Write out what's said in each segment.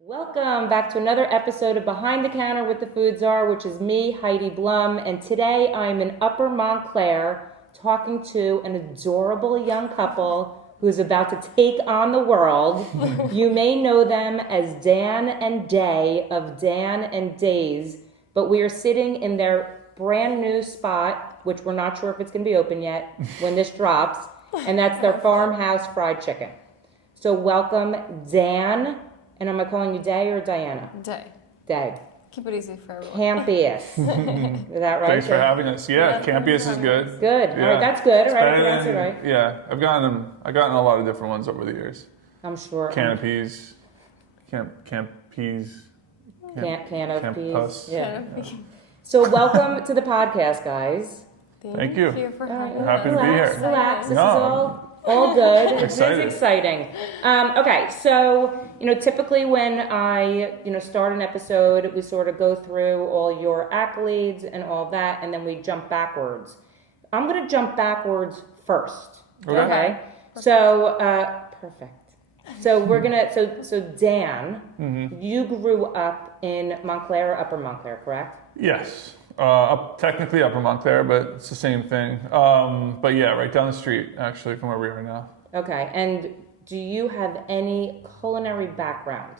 Welcome back to another episode of Behind the Counter with the Food Czar, which is me, Heidi Blum, and today I'm in Upper Montclair talking to an adorable young couple who's about to take on the world. You may know them as Dan and Day of Dan and Days, but we are sitting in their brand new spot, which we're not sure if it's going to be open yet when this drops, and that's their Farmhouse Fried Chicken. So welcome, Dan. And am I calling you Day or Diana? Day. Day. Keep it easy for everyone. Campeas. Is that right? Thanks for having us. Yeah, Campeas is good. Good. Yeah. All right, that's good. All right, I Better pronounced it than- right. Yeah, I've gotten a lot of different ones over the years. I'm sure. Campeas, Campeas, Can of peas. Campus. Yeah. So welcome to the podcast, guys. Thank you. for having Happy us. to be Relax, here. relax. This No. is all good. Excited. It's exciting. Okay, so typically when I start an episode, we sort of go through all your accolades and all that, and then we jump backwards. I'm going to jump backwards first. Okay. So perfect. So we're gonna. So Dan, you grew up in Montclair, Upper Montclair, correct? Yes. Technically Upper Montclair, but it's the same thing. But yeah, right down the street, actually, from where we are now. Okay. And do you have any culinary background?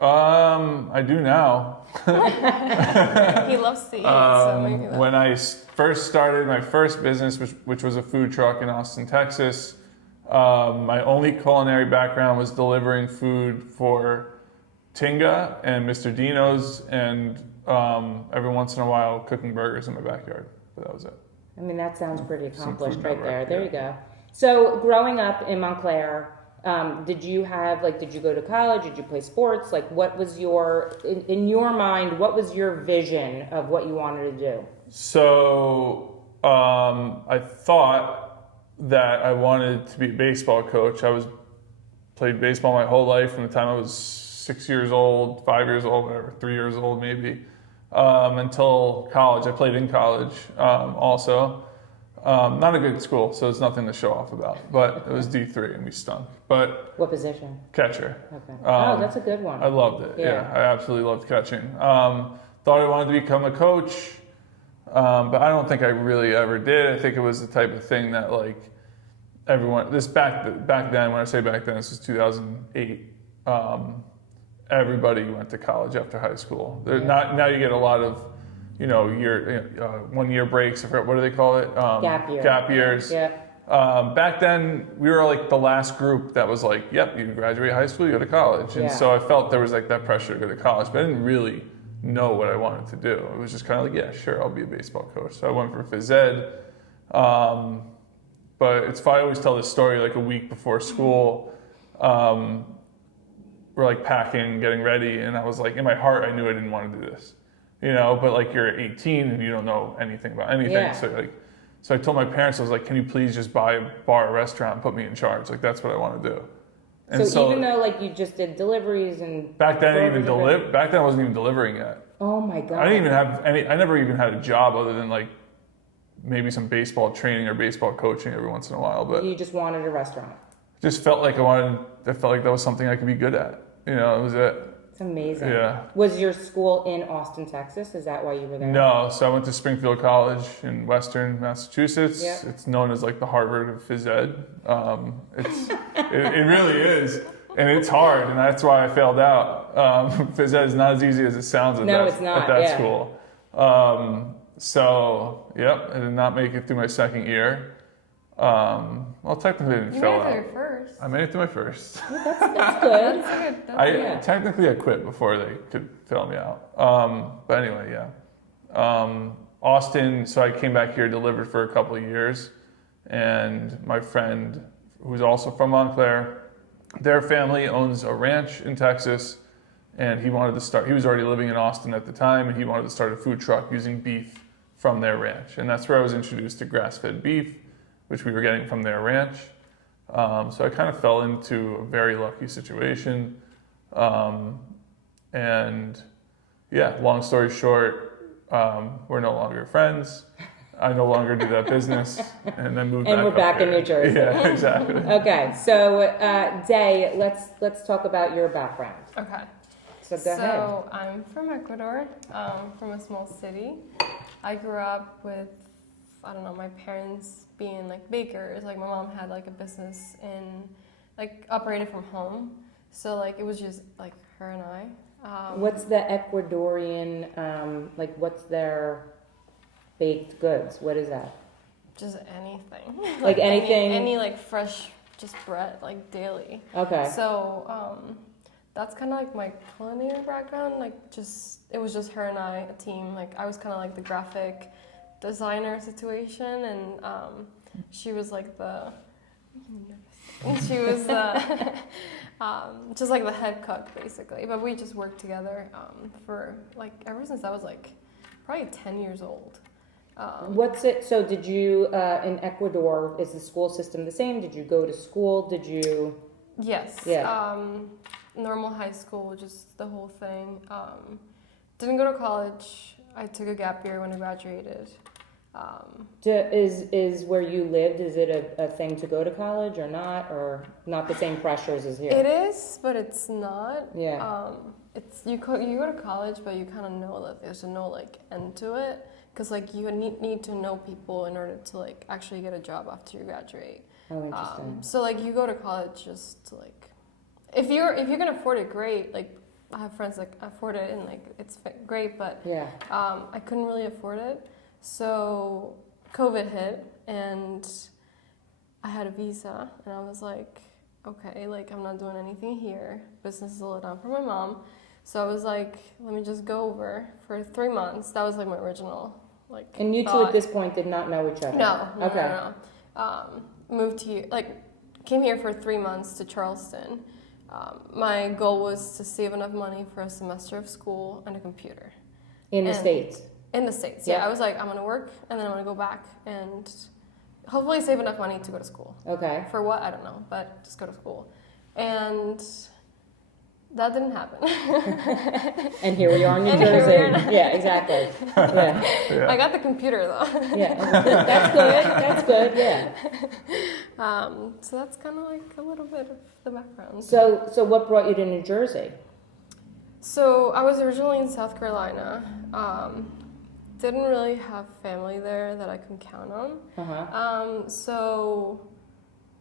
I do now. He loves to eat, so maybe that. When I first started my first business, which was a food truck in Austin, Texas, my only culinary background was delivering food for Tinga and Mr. Dino's, and every once in a while cooking burgers in my backyard. But that was it. I mean, that sounds pretty accomplished right there. network, There yeah. you go. So growing up in Montclair, did you go to college? Did you play sports? Like, what was in your mind, what was your vision of what you wanted to do? So I thought that I wanted to be a baseball coach. Played baseball my whole life from the time I was 6 years old, 5 years old, whatever, 3 years old maybe, until college. I played in college also. Not a good school, so it's nothing to show off about. But it was D3 and we stunk. But What position? catcher. Okay. That's a good one. I loved it. Yeah, I absolutely loved catching. Thought I wanted to become a coach, but I don't think I really ever did. I think it was the type of thing that like everyone. Back then, when I say back then, this was 2008. Everybody went to college after high school. Now you get a lot of, year 1 year breaks. I forgot, what do they call it? Gap year. Gap years. Yeah. Back then, we were like the last group that was like, yep, you graduate high school, you go to college. And Yeah. so I felt there was like that pressure to go to college, but I didn't really know what I wanted to do. It was just kind of like, yeah, sure, I'll be a baseball coach. So I went for phys ed. But it's funny, I always tell this story like a week before school. We're like packing, getting ready, and I was like, in my heart, I knew I didn't want to do this. But like you're 18 and you don't know anything about anything. Yeah. So I told my parents, I was like, can you please just buy a bar or restaurant and put me in charge? Like, that's what I want to do. And So even though like you just did deliveries and back then, burgers back then I wasn't even delivering yet. Oh my God. I didn't even have I never even had a job other than like maybe some baseball training or baseball coaching every once in a while. But You just wanted a restaurant. just felt like I felt like that was something I could be good at. It was it. It's amazing. Yeah. Was your school in Austin, Texas? Is that why you were there? No, so I went to Springfield College in Western Massachusetts. Yeah. It's known as like the Harvard of phys ed. It really is, and it's hard, and that's why I failed out. Phys ed is not as easy as it sounds at No, it's not, that yeah. school. So, yep, I did not make it through my second year. Well, technically I didn't You fail made it out. for your first. I made it to my first. That's good. Technically I quit before they could fail me out. But anyway, yeah. Austin, so I came back here, delivered for a couple of years, and my friend, who's also from Montclair, their family owns a ranch in Texas, and he was already living in Austin at the time, and he wanted to start a food truck using beef from their ranch. And that's where I was introduced to grass-fed beef, which we were getting from their ranch. So I kind of fell into a very lucky situation. And yeah, long story short, we're no longer friends. I no longer do that business, and then moved back. And we're back in New Jersey. Yeah, exactly. Okay, so Day, let's talk about your background. Okay. So go ahead. So I'm from Ecuador, from a small city. I grew up with, I don't know, my parents being like bakers. Like my mom had like a business like operated from home. So like it was just like her and I. What's the Ecuadorian, like what's their baked goods? What is that? Just anything. Like anything? Any like fresh, just bread, like daily. Okay. So that's kind of like my culinary background. Like it was just her and I, a team. Like I was kind of like the graphic designer situation, and she was like she was just like the head cook basically. But we just worked together for like ever since I was like probably 10 years old. What's it? So did you in Ecuador? Is the school system the same? Did you go to school? Did you? Yes. Yeah. Normal high school, just the whole thing. Didn't go to college. I took a gap year when I graduated. Is where you lived? Is it a thing to go to college or not the same pressures as here? It is, but it's not. Yeah. It's you go to college, but you kind of know that there's no like end to it, because like you need to know people in order to like actually get a job after you graduate. Oh, interesting. So like you go to college just to, like if you're gonna afford it, great. Like I have friends that afford it and like it's great, but Yeah. I couldn't really afford it. So COVID hit and I had a visa and I was like, okay, like I'm not doing anything here. Business is a little down for my mom. So I was like, let me just go over for 3 months. That was like my original like. And you two thought. at this point did not know each other? No. Okay. No. Moved here, came here for 3 months to Charleston. My goal was to save enough money for a semester of school and a computer. In the States? In the States, Yeah. yeah. I was like, I'm going to work and then I'm going to go back and hopefully save enough money to go to school. Okay. For what? I don't know, but just go to school. And that didn't happen. And here we are in New And here we Jersey. are now. Yeah, exactly. Yeah. Yeah. I got the computer though. Yeah. That's good. That's good. Yeah. So that's kind of like a little bit of the background. So what brought you to New Jersey? So I was originally in South Carolina. Didn't really have family there that I can count on. Uh-huh. So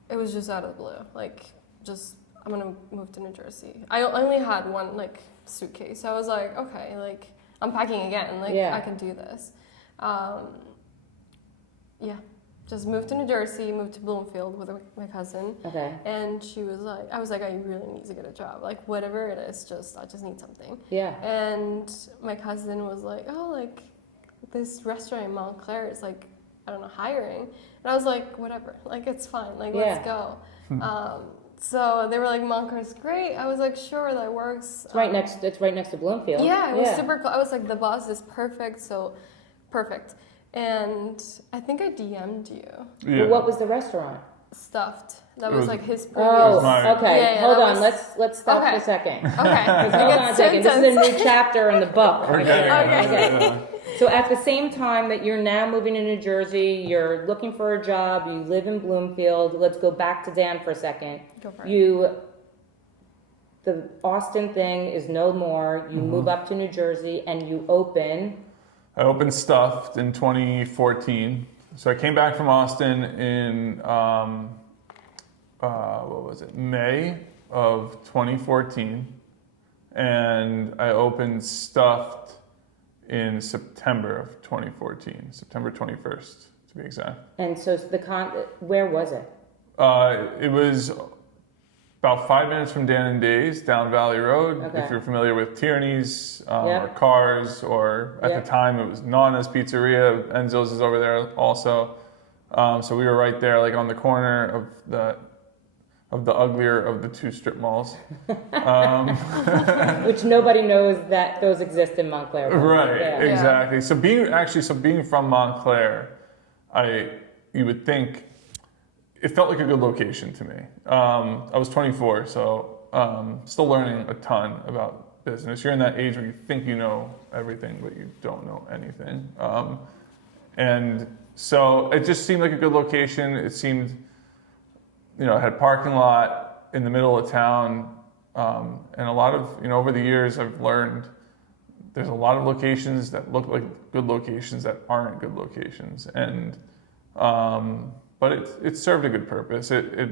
it was just out of the blue. Like, just, I'm gonna move to New Jersey. I only had one, like, suitcase. So I was like, okay, like, I'm packing again. Like, Yeah. I can do this. Yeah. Just moved to New Jersey, moved to Bloomfield with my cousin. Okay. And she was like, I was like, I really need to get a job. Like, whatever it is, I just need something. Yeah. And my cousin was like, oh, like, this restaurant in Montclair is like, I don't know, hiring. And I was like, whatever, like, it's fine, like, let's go. So they were like, Montclair's great. I was like, sure, that works. It's right next to Bloomfield. Yeah, it was super cool. I was like, the boss is perfect, so perfect. And I think I DM'd you. Yeah. Well, what was the restaurant? Stuffed. That It was was- like his previous. Oh, okay. Yeah, Hold that on. was- Let's stop Okay. for a second. Okay. Hold on a Good second. This is a sentence. new chapter in the book. We're getting Okay. it. Yeah. So at the same time that you're now moving to New Jersey, you're looking for a job, you live in Bloomfield. Let's go back to Dan for a second. Go for it. The Austin thing is no more. You move up to New Jersey and you open. I opened Stuffed in 2014. So I came back from Austin in, May of 2014. And I opened Stuffed in September of 2014, September 21st to be exact. And so where was it? It was about 5 minutes from Dan and Days down Valley Road. Okay. If you're familiar with Tierney's Yep. or Cars, or at Yep. the time it was Nana's Pizzeria. Enzo's is over there also. So we were right there, like on the corner of the uglier of the two strip malls. Which nobody knows that those exist in Montclair. Right, Yeah. exactly. So being from Montclair, you would think it felt like a good location to me. I was 24, so still learning a ton about business. You're in that age where you think you know everything, but you don't know anything. And so it just seemed like a good location. It seemed, it had a parking lot in the middle of town. And a lot of, over the years, I've learned there's a lot of locations that look like good locations that aren't good locations. And, but it served a good purpose. It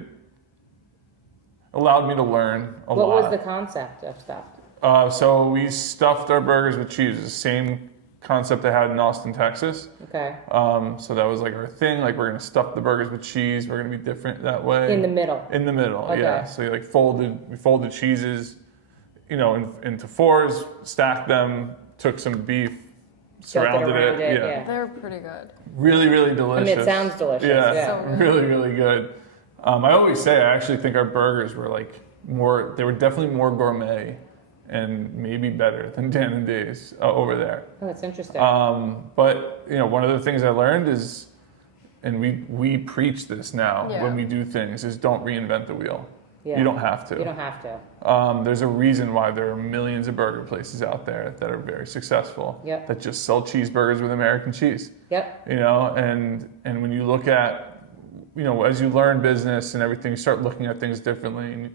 allowed me to learn a lot. What was the concept of stuff? So we stuffed our burgers with cheese. The same concept I had in Austin, Texas. Okay. So that was like our thing. Like, we're gonna stuff the burgers with cheese. We're gonna be different that way. In the middle. In the middle, Okay. yeah. So we folded cheeses, into fours, stacked them, took some beef, surrounded around it, Yeah. yeah. They're pretty good. Really, really delicious. I mean, it sounds delicious. Yeah, So good. really, really good. I always say I actually think our burgers were like more. They were definitely more gourmet and maybe better than Dan and Dave's over there. Oh, that's interesting. But one of the things I learned is, and we preach this now Yeah. when we do things, is don't reinvent the wheel. Yeah. You don't have to. You don't have to. There's a reason why there are millions of burger places out there that are very successful. Yep. That just sell cheeseburgers with American cheese. Yep. And when you look at, as you learn business and everything, you start looking at things differently. And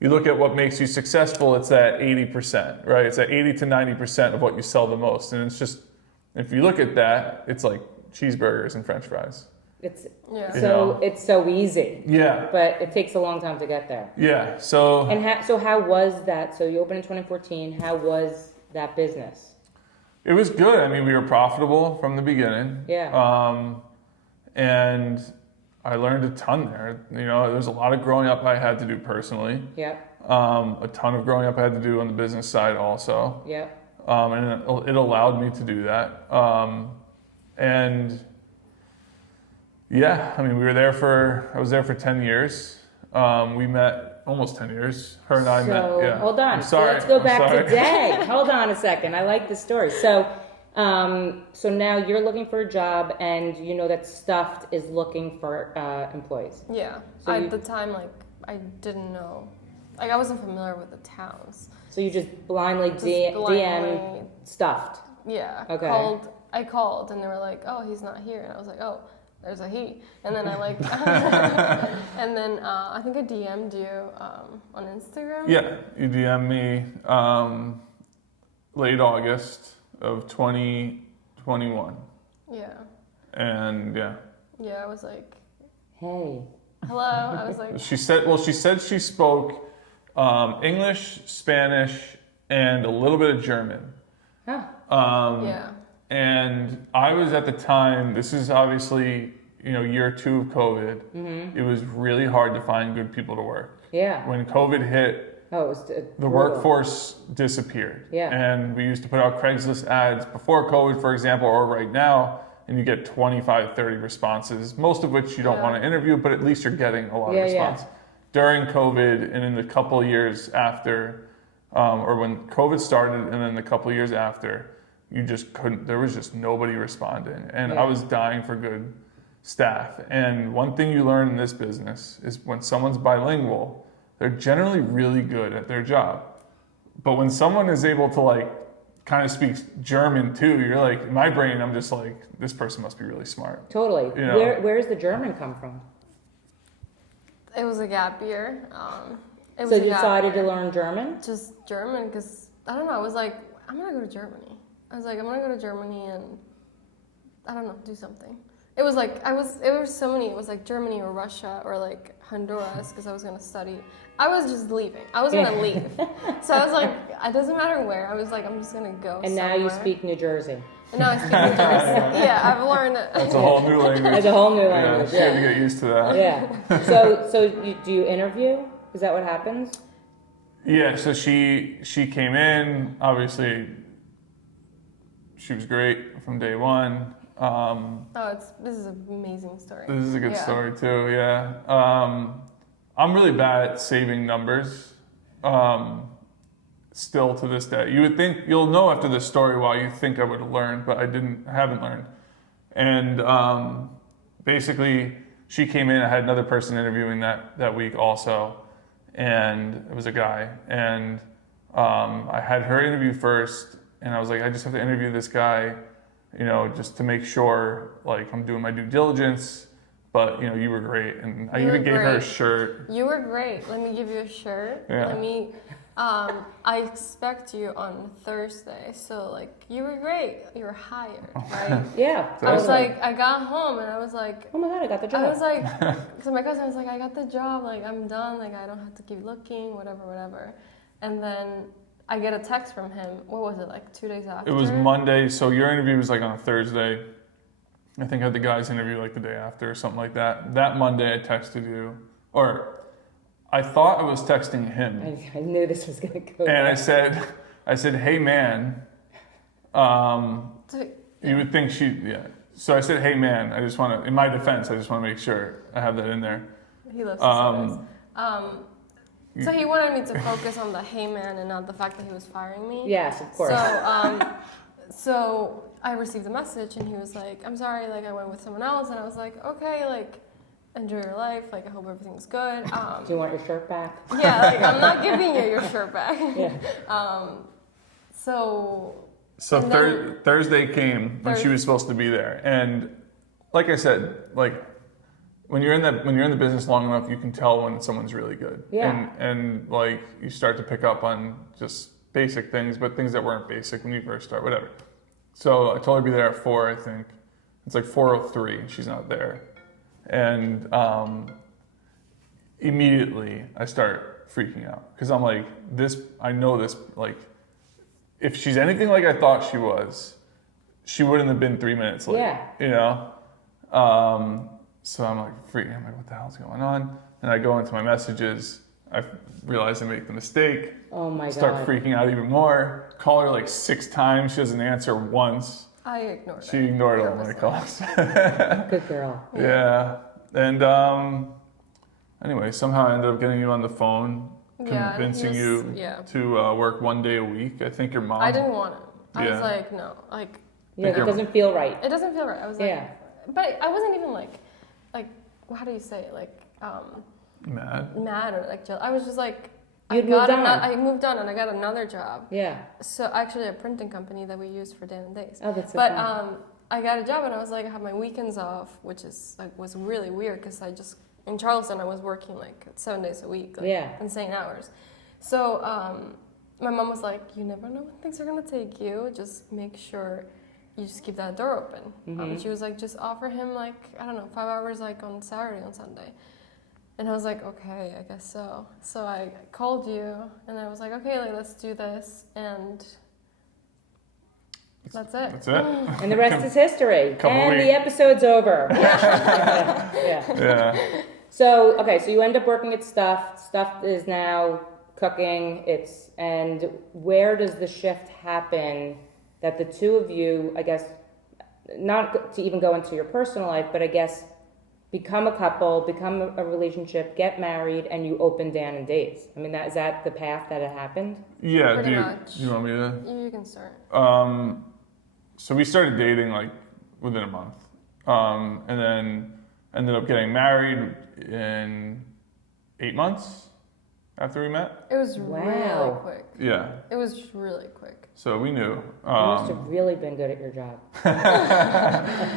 you look at what makes you successful, it's that 80%, right? It's that 80 to 90% of what you sell the most. And it's just, if you look at that, it's like cheeseburgers and French fries. It's Yeah. it's so easy, Yeah. but it takes a long time to get there. Yeah. So And how was that? So you opened in 2014. How was that business? it was good. I mean, we were profitable from the beginning. Yeah. And I learned a ton there. There's a lot of growing up I had to do personally. Yep. A ton of growing up I had to do on the business side also. Yep. And it allowed me to do that. And yeah, I mean, I was there for 10 years. We met almost 10 years. Her and I met. Yeah. Hold on. I'm sorry. So let's go back sorry. today. Hold on a second. I like the story. So now you're looking for a job, and you know that Stuffed is looking for employees. Yeah. So At the time, I didn't know. I wasn't familiar with the towns. So you just blindly DM Stuffed. Yeah. Okay. I called, and they were like, "Oh, he's not here," and I was like, "Oh, there's a he." And then I and then I think I DM'd you on Instagram. Yeah, you DM me late August of 2021. Yeah. And yeah. Yeah, I was like, Hey. "Hello." I was like, She said she spoke English, Spanish, and a little bit of German. Huh. yeah. And I was at the time, this is obviously, year 2 of COVID. Mm-hmm. It was really hard to find good people to work. Yeah. When COVID hit, Oh, it was the brutal. workforce disappeared. Yeah. And we used to put out Craigslist ads before COVID, for example, or right now, and you get 25, 30 responses, most of which you don't want to interview, but at least you're getting a lot of response. Yeah. During COVID and in the couple of years after, or when COVID started and then the couple of years after, you just couldn't, there was just nobody responding. And I was dying for good staff. And one thing you learn in this business is when someone's bilingual, they're generally really good at their job. But when someone is able to kind of speak German too, you're like, in my brain, I'm just like, this person must be really smart. Totally. Where does the German come from? It was a gap year. So you decided to learn German? Just German, because I don't know. I was like, I'm gonna go to Germany. I was like, I'm gonna go to Germany and I don't know, do something. It was like it was so many. It was like Germany or Russia or like Honduras, because I was gonna study. I was just leaving. I was gonna leave. So I was like, it doesn't matter where. I was like, I'm just gonna go. And somewhere. now you speak New Jersey. And now I speak New Jersey. Yeah, I've learned it. It's a whole new language. It's a whole new Yeah, language. she had to get used to that. Yeah. So do you interview? Is that what happens? Yeah, so she came in, obviously she was great from day one. This is an amazing story. This is a good story too, yeah. I'm really bad at saving numbers, still to this day. You would think, you'll know after this story why you think I would have learned, but I haven't learned. And basically, she came in, I had another person interviewing that week also, and it was a guy. And I had her interview first, and I was like, I just have to interview this guy, just to make sure, I'm doing my due diligence. but you were great, and I You even were gave her a great. shirt. You were great. Let me give you a shirt. Yeah. I expect you on Thursday. So like, you were great. You were hired, right? Yeah. I was Totally. like, I got home and I was like, oh my God, I got the job. I was like, so my cousin was like, I got the job, like I'm done, like I don't have to keep looking, whatever. And then I get a text from him. What was it, like 2 days after? It was Monday, so your interview was like on a Thursday. I think I had the guys interview like the day after or something like that. That Monday I texted you, or I thought I was texting him, I knew this was going to go and there. I said, hey man, you would think So I said, hey man, I just want to, in my defense, I just want to make sure I have that in there. He loves to say this. So he wanted me to focus on the hey man and not the fact that he was firing me. Yes, of course. So I received a message and he was like, I'm sorry, like I went with someone else, and I was like, okay, like enjoy your life, like I hope everything's good. Do you want your shirt back? Yeah, like I'm not giving you your shirt back. Yeah. So Thursday came when she was supposed to be there, and like I said, like when you're in the business long enough, you can tell when someone's really good. Yeah. And like you start to pick up on just basic things, but things that weren't basic when you first start, whatever. So I told her to be there at 4, I think. It's like 4:03, and she's not there. And immediately I start freaking out because I'm like, I know this, like, if she's anything like I thought she was, she wouldn't have been 3 minutes late. Yeah. So I'm like freaking. I'm like, what the hell's going on? And I go into my messages. I realize I make the mistake. Oh my God. Start freaking out even more. Call her like 6 times. She doesn't answer once. I ignored it. She ignored all my calls. Good girl. Yeah. And anyway, somehow I ended up getting you on the phone, convincing you to work 1 day a week. I think your mom. I didn't want it. I Yeah. was like, no, like. Yeah, it doesn't feel right. It doesn't feel right. I was like, Yeah. but I wasn't even like, how do you say it? Like, mad or like, I was just like, I moved on and I got another job. Yeah. So actually a printing company that we use for Dan and Days. Oh, that's so But fun. I got a job and I was like, I have my weekends off, which is like was really weird because in Charleston I was working like 7 days a week, like insane hours. So my mom was like, you never know when things are gonna take you. Just make sure you just keep that door open. Mm-hmm. She was like, just offer him like, I don't know, 5 hours like on Saturday, on Sunday. And I was like, okay, I guess so. So I called you and I was like, okay, like let's do this, and that's it. That's it. And the rest is history. And the episode's over. Yeah. So, okay, so you end up working at Stuff. Stuff is now cooking. And where does the shift happen that the two of you, I guess, not to even go into your personal life, but I guess become a couple, become a relationship, get married, and you open Dan and Days? I mean, is that the path that it happened? Yeah. Pretty much. Do you want me to? You can start. So we started dating like within a month, and then ended up getting married in 8 months after we met. It was really quick. Yeah. It was really quick. So we knew. You must have really been good at your job.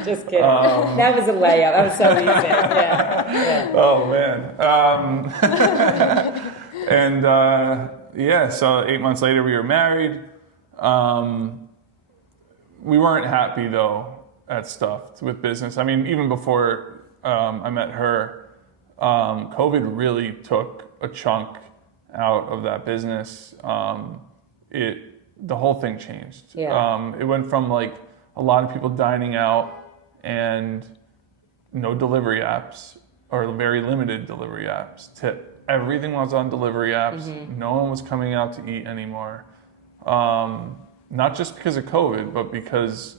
Just kidding. That was a layup. That was so easy. Yeah. Oh man. And so 8 months later we were married. We weren't happy though at Stuffed with business. I mean, even before I met her, COVID really took a chunk out of that business. The whole thing changed. Yeah. It went from like a lot of people dining out and no delivery apps or very limited delivery apps to everything was on delivery apps. Mm-hmm. No one was coming out to eat anymore. Not just because of COVID, but because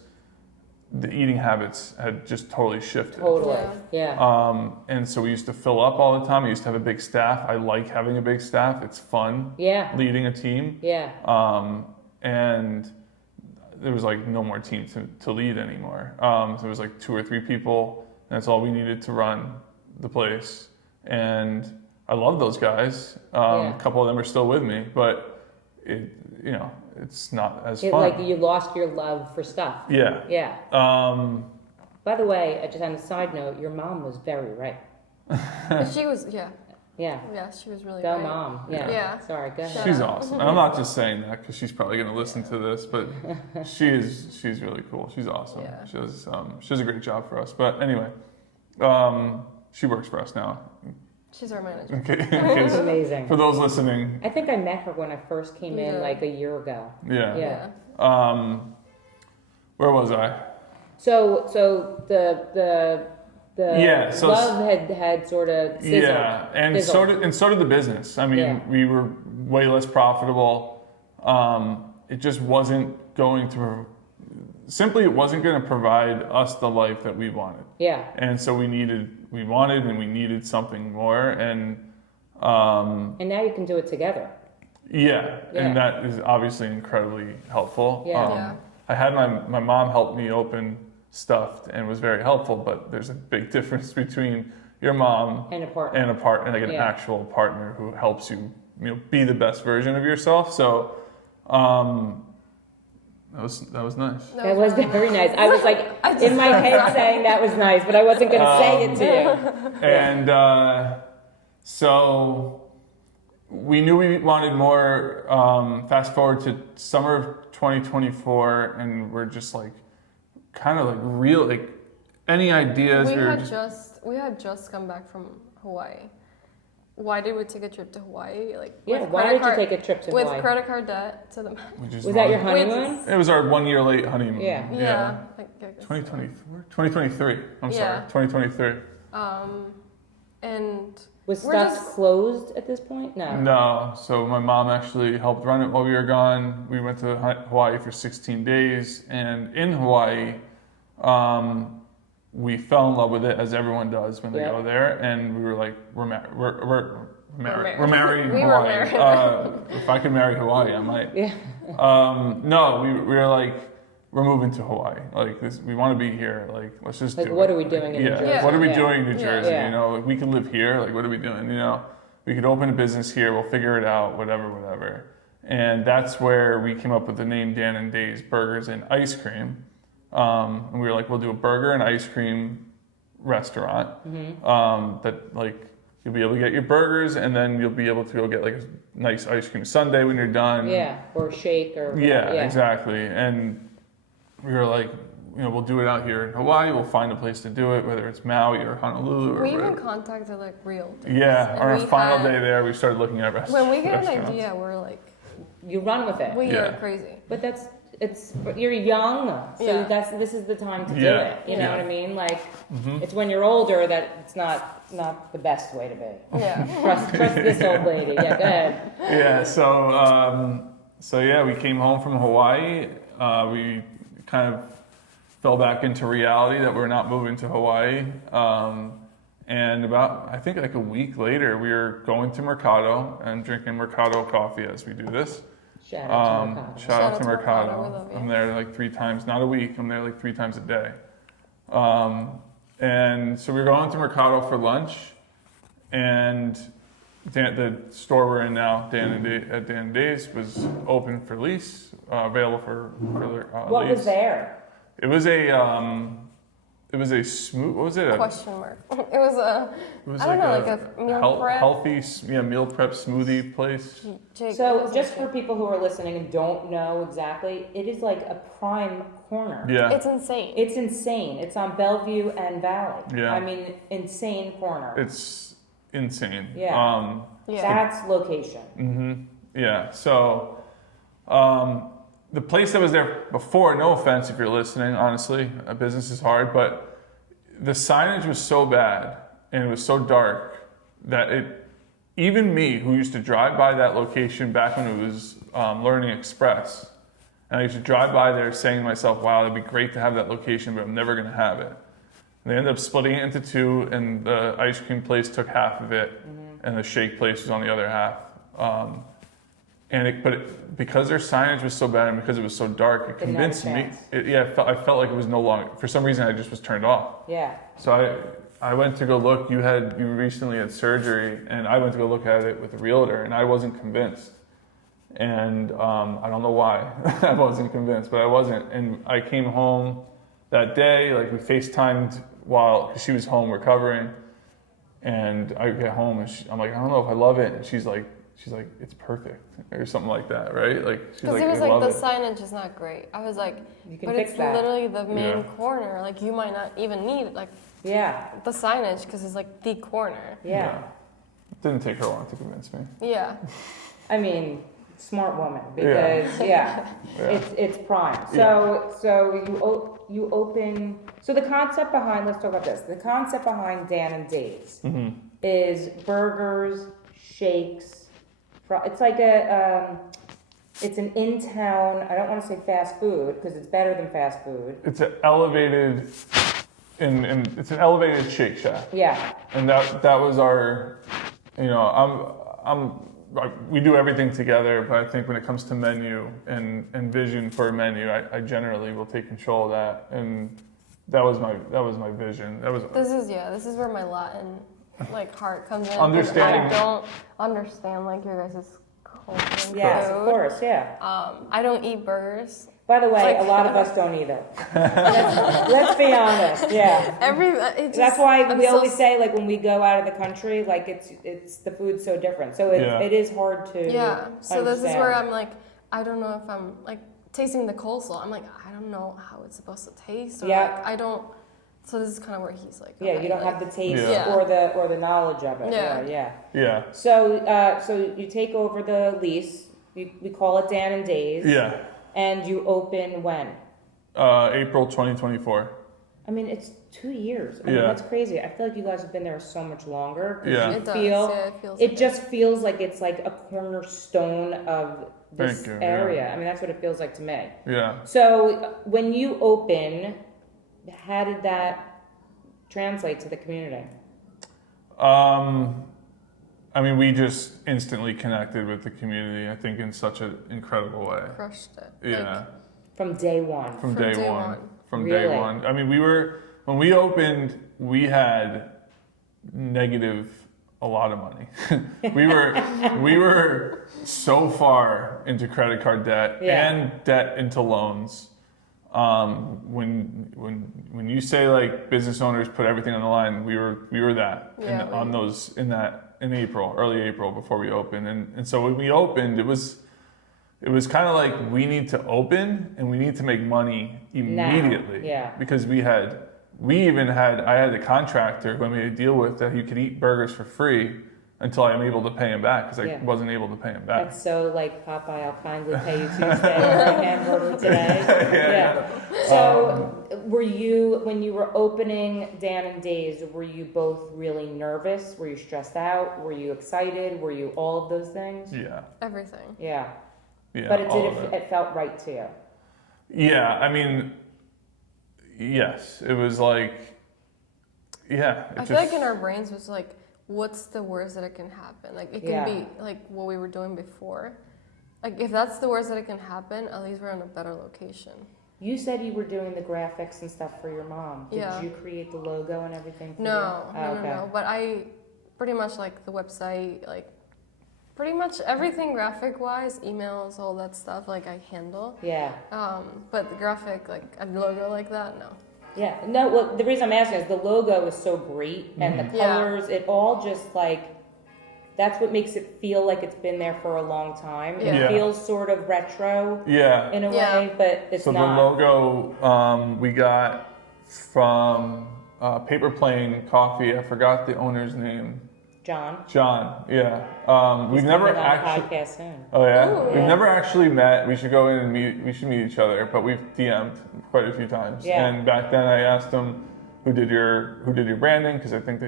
the eating habits had just totally shifted. Totally. Yeah. And so we used to fill up all the time. We used to have a big staff. I like having a big staff. It's fun. Yeah. Leading a team. Yeah. And there was like no more team to lead anymore. So there was like 2 or 3 people. And that's all we needed to run the place. And I love those guys. A couple of them are still with me, but it's not as fun. Like you lost your love for Stuff. Yeah. Yeah. By the way, just on a side note, your mom was very right. But she was, yeah, she was really Go great. mom. Yeah. Yeah. Sorry, go ahead. She's awesome. And I'm not just saying that because she's probably going to listen to this, but she's really cool. She's awesome. Yeah. She does a great job for us. But anyway, she works for us now. She's our manager. Okay. That's amazing. For those listening. I think I met her when I first came in like a year ago. Yeah. Yeah. Where was I? So the love had sort of sizzled. Yeah, and so did the business. I mean, we were way less profitable. It just wasn't going to provide us the life that we wanted. Yeah. And so we needed something more, and now you can do it together. Yeah, and that is obviously incredibly helpful. Yeah. I had my mom help me open stuff and was very helpful, but there's a big difference between your mom and a partner, like an actual partner who helps you, be the best version of yourself. So that was nice. That was very nice. I was like in my head saying that was nice, but I wasn't going to say it to you. And so we knew we wanted more. Fast forward to summer of 2024, and we're just like kind of like real, like any ideas? We had just come back from Hawaii. Why did we take a trip to Hawaii? Why did you take a trip to Hawaii? With credit card debt to the Was that your honeymoon? It was our 1 year late honeymoon. Yeah. 2024? 2023. I'm sorry. 2023. And was stuff closed at this point? No. So my mom actually helped run it while we were gone. We went to Hawaii for 16 days, and in Hawaii, we fell in love with it, as everyone does when they go there, and we were like, we're marrying Hawaii. If I could marry Hawaii, I might. Yeah. No, we were like, we're moving to Hawaii. Like this, we want to be here. Like, let's just do it. What are we doing in New Jersey? What are we doing in New Jersey? Yeah. You know, like we can live here. Like, what are we doing? You know, we could open a business here. We'll figure it out. Whatever. And that's where we came up with the name Dan and Dave's Burgers and Ice Cream. And we were like, we'll do a burger and ice cream restaurant. That like you'll be able to get your burgers, and then you'll be able to go get like a nice ice cream sundae when you're done. Yeah, or a shake or. Yeah, exactly. And we were like, we'll do it out here in Hawaii. We'll find a place to do it, whether it's Maui or Honolulu or. We even contacted like realtors. Yeah, on our final day there, we started looking at restaurants. When we get an idea, we're like. You run with it. We are crazy. But you're young, so this is the time to do it. You know what I mean? Like, it's when you're older that it's not the best way to be. Yeah. Trust this old lady. Yeah, go ahead. Yeah. So we came home from Hawaii. We kind of fell back into reality that we're not moving to Hawaii. And about, I think like a week later, we were going to Mercado and drinking Mercado coffee as we do this. Shout out to Mercado. We love you. I'm there like 3 times, not a week, I'm there like 3 times a day. And so we were going to Mercado for lunch, and the store we're in now, Dan and Dave's, was open for lease, available for What lease. was there? It was a smooth. What was it? Question mark. It was a meal prep. Healthy, meal prep smoothie place. Jake, so just for people who are listening and don't know exactly, it is like a prime corner. Yeah. It's insane. It's insane. It's on Bellevue and Valley. Yeah. I mean, insane corner. It's insane. Yeah. That's location. Mm-hmm. Yeah. So, the place that was there before, no offense if you're listening, honestly, business is hard, but the signage was so bad and it was so dark that even me, who used to drive by that location back when it was Learning Express, and I used to drive by there saying to myself, wow, it'd be great to have that location, but I'm never going to have it. And they ended up splitting it into 2, and the ice cream place took half of it, and the shake place was on the other half. Because their signage was so bad and because it was so dark, it convinced me. I felt like it was no longer. For some reason, I just was turned off. Yeah. So I went to go look. You recently had surgery, and I went to go look at it with a realtor, and I wasn't convinced. And I don't know why I wasn't convinced, but I wasn't. And I came home that day. Like we FaceTimed cause she was home recovering, and I get home and I'm like, I don't know if I love it, and she's like, it's perfect or something like that, right? Like she's Because like, it was I like love the it. signage is not great. I was like, You can but fix it's that. literally the main Yeah. corner. Like you might not even need like Yeah. the signage because it's like the corner. Yeah. It didn't take her long to convince me. Yeah. I mean, smart woman because Yeah. it's prime. So you open. So the concept behind, let's talk about this. The concept behind Dan and Dave's is burgers, shakes. It's like it's an in-town. I don't want to say fast food because it's better than fast food. It's an elevated, it's an elevated Shake Shack. Yeah. And that was our, we do everything together, but I think when it comes to menu and vision for a menu, I generally will take control of that, and that was my vision. This is where my Latin like heart comes in. 'Cause Understanding. I don't understand like your guys' culture. Yes, of food. course. Yeah. I don't eat burgers. By the way, Like- a lot of us don't either. Let's be honest. Yeah. That's why we always say, like, when we go out of the country, like, it's the food's so different. So it is hard to Yeah. So this is where understand. I'm like, I don't know if I'm like tasting the coleslaw. I'm like, I don't know how it's supposed to taste. Or Yeah. like, I don't. So this is kind of where he's like, Yeah, okay, you don't like, have the taste Yeah. or the knowledge of it. Yeah. Yeah. So you take over the lease. We call it Dan and Days. Yeah. And you open when? April 2024. I mean, it's 2 years. I mean, Yeah. that's crazy. I feel like you guys have been there so much longer. Yeah. It does. Feel- Yeah, it feels. It like just feels like it's like a cornerstone of this Thank you, area. yeah. I mean, that's what it feels like to me. Yeah. So when you open, how did that translate to the community? I mean, we just instantly connected with the community, I think, in such an incredible way. crushed it. Yeah. From day one. From From day day one. one. From Really? day one. I mean, when we opened, we had negative a lot of money. we were so far into credit card debt Yeah. and debt into loans. When you say like business owners put everything on the line, we were that Yeah, in April, early April before we opened, and so when we opened, it was kind of like we need to open and we need to make money immediately. Yeah. Because I had a contractor who I made a deal with that he could eat burgers for free until I'm able to pay him back because I Yeah. wasn't able to pay him back. That's so like Popeye, I'll kindly pay you Tuesday for a hamburger today. Yeah. So were you, when you were opening Dan and Days, were you both really nervous? Were you stressed out? Were you excited? Were you all of those things? Yeah. Everything. Yeah. Yeah. But all of it. it felt right to you. Yeah, I mean, yes, it was like, yeah. I feel like in our brains was like, what's the worst that it can happen? Like it can Yeah. be like what we were doing before. Like if that's the worst that it can happen, at least we're in a better location. You said you were doing the graphics and stuff for your mom. Did Yeah. you create the logo and everything for No, you? no. But I pretty much like the website, like pretty much everything graphic wise, emails, all that stuff, like I handle. Yeah. But the graphic, like a logo like that, no. Yeah. No, well, the reason I'm asking is the logo is so great and the Yeah. colors, it all just like, that's what makes it feel like it's been there for a long time. Yeah. It Yeah. feels sort of retro Yeah. in a Yeah. way, but it's So not. the logo we got from Paper Plane Coffee. I forgot the owner's name. John. John. Yeah. We've He's never coming on the actually. podcast soon. Oh yeah. Ooh. We've Yeah. never actually met. We should go in and meet. We should meet each other. But we've DM'd quite a few times. Yeah. And back then I asked him who did your branding because I think they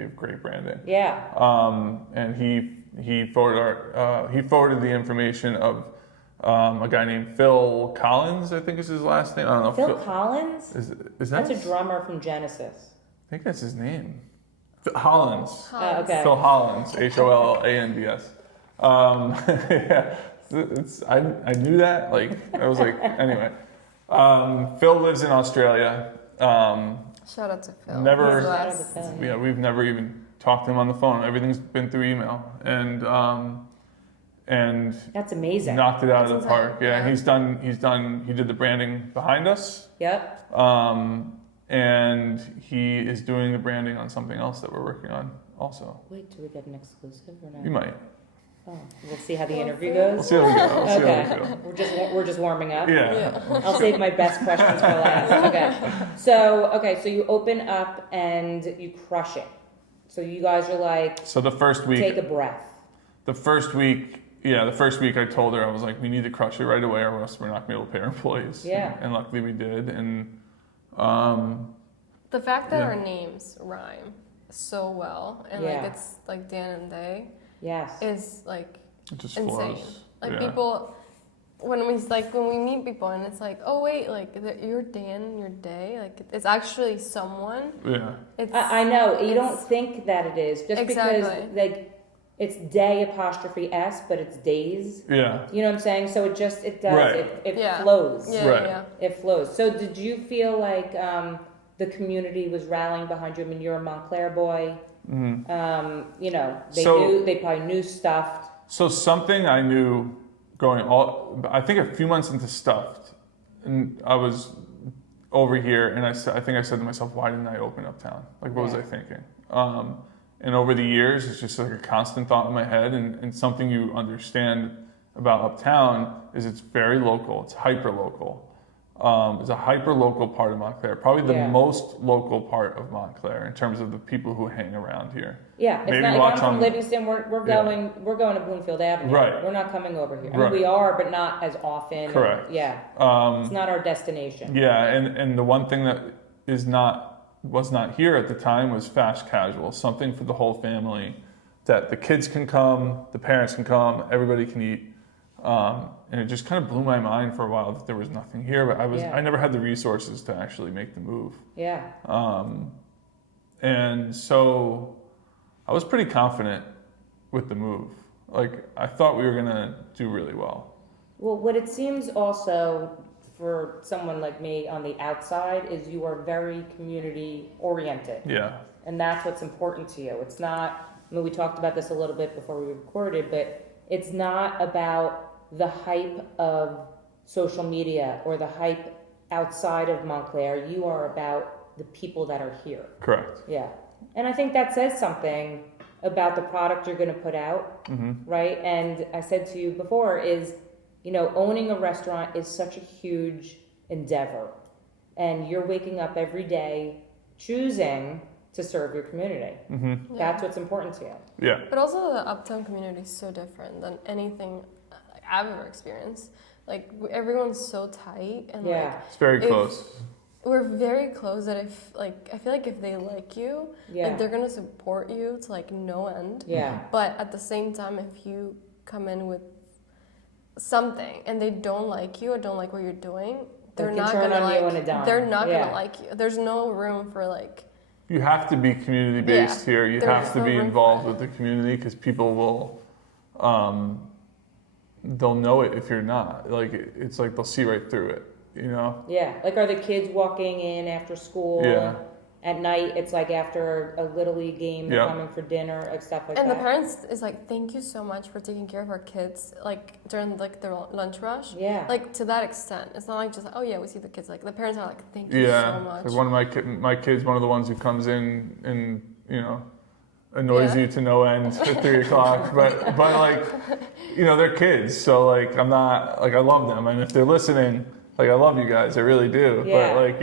have great branding. Yeah. And he forwarded the information of a guy named Phil Collins. I think is his last name. I don't know. Phil Collins? Is that? That's a drummer from Genesis. I think that's his name. Hollins. Okay. Phil Hollins, Hollands. Yeah, I knew that. Like I was like, anyway. Phil lives in Australia. Shout out to Phil. Never- He's the Shout out to best. Phil. We've never even talked to him on the phone. Everything's been through email, and and That's amazing. knocked it out of the That's park. insane. Yeah, he did the branding behind us. Yep. And he is doing the branding on something else that we're working on also. Wait, do we get an exclusive or not? You might. Oh, we'll see how the interview We'll goes. see how we go. We'll see Okay. how we go. We're just warming up. Yeah. I'll save my best questions for last. Okay. So you open up and you crush it. So you guys are like, So the first week, take a breath. the first week I told her, I was like, we need to crush it right away or else we're not going to be able to pay our employees. Yeah. And luckily we did. And The fact that Yeah. our names rhyme so well and Yeah. like it's like Dan and Day Yes. is like it just insane. flows. Like Yeah. people, when we meet people and it's like, oh wait, like you're Dan, you're Day, like it's actually someone. Yeah. It's I know. You don't it's- think that it is just Exactly. because like it's day apostrophe S, but it's days. Yeah. You know what I'm saying? So it does. Right. It Yeah. flows. Yeah, Right. yeah. It flows. So did you feel like the community was rallying behind you? I mean, you're a Montclair boy. Mhm. You know, So- they probably knew Stuffed. So something I knew I think a few months into Stuffed, and I was over here, and I think I said to myself, why didn't I open Uptown? Like, what was Yeah. I thinking? And over the years, it's just like a constant thought in my head, and something you understand about Uptown is it's very local. It's hyper local. It's a hyper local part of Montclair, probably the Yeah. most local part of Montclair in terms of the people who hang around here. Yeah, it's Maybe not. If watch I'm from on- Livingston, we're Yeah. going to Bloomfield Avenue. Right. We're not coming over here. I mean, Right. we are, but not as often. Correct. Yeah. It's not our destination. Yeah, and the one thing that was not here at the time was fast casual, something for the whole family, that the kids can come, the parents can come, everybody can eat. And it just kind of blew my mind for a while that there was nothing here, but Yeah. I never had the resources to actually make the move. Yeah. And so I was pretty confident with the move. Like, I thought we were gonna do really well. Well, what it seems also for someone like me on the outside is you are very community oriented. Yeah. And that's what's important to you. It's not, I mean, we talked about this a little bit before we recorded, but it's not about the hype of social media or the hype outside of Montclair. You are about the people that are here. Correct. Yeah. And I think that says something about the product you're going to put out, right? And I said to you before is, you know, owning a restaurant is such a huge endeavor. And you're waking up every day choosing to serve your community. That's what's important to you. Yeah. But also the Uptown community is so different than anything I've ever experienced. Like everyone's so tight and like It's very If- close. we're very close that I feel like if they like you, Yeah. like they're gonna support you to like no end. Yeah. But at the same time, if you come in with something and they don't like you or don't like what you're doing, they're can not turn gonna on you like. on a dime. They're not Yeah. gonna like you. There's no room for like. You have to be community based here. You there's have to no be room for involved it. with the community because people will, they'll know it if you're not. Like it's like they'll see right through it. You know? Yeah. Like, are the kids walking in after school? Yeah. At night, it's like after a Little League game, they're Yeah. coming for dinner, like stuff like And the that. parents is like, thank you so much for taking care of our kids, like during like their lunch rush. Yeah. Like to that extent, it's not like just oh yeah, we see the kids. Like the parents are like, thank you Yeah. so much. Like one of my kids, one of the ones who comes in and annoys Yeah. you to no end at 3:00. But like, they're kids, so like I'm not like I love them, and if they're listening. Like I love you guys, I really do. Yeah. But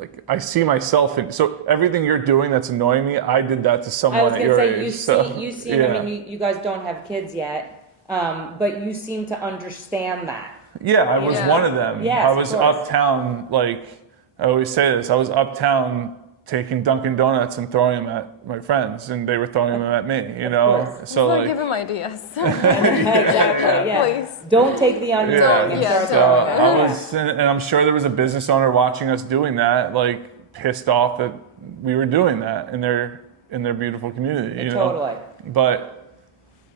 like I see myself in so everything you're doing that's annoying me, I did that to I someone was at gonna your say age. you see. Yeah. I mean, you guys don't have kids yet, but you seem to understand that. Yeah, I was Yeah. one of them. Yes, I of was course. uptown, like I always say this. I was uptown taking Dunkin' Donuts and throwing them at my friends, and they were throwing them at me. You know, course. so Just like give them ideas. Exactly. Yeah. Please. Don't take the undoing Don't- and yeah, start So don't. throwing it. I was, and I'm sure there was a business owner watching us doing that, like pissed off that we were doing that in their beautiful community. You know, Totally. but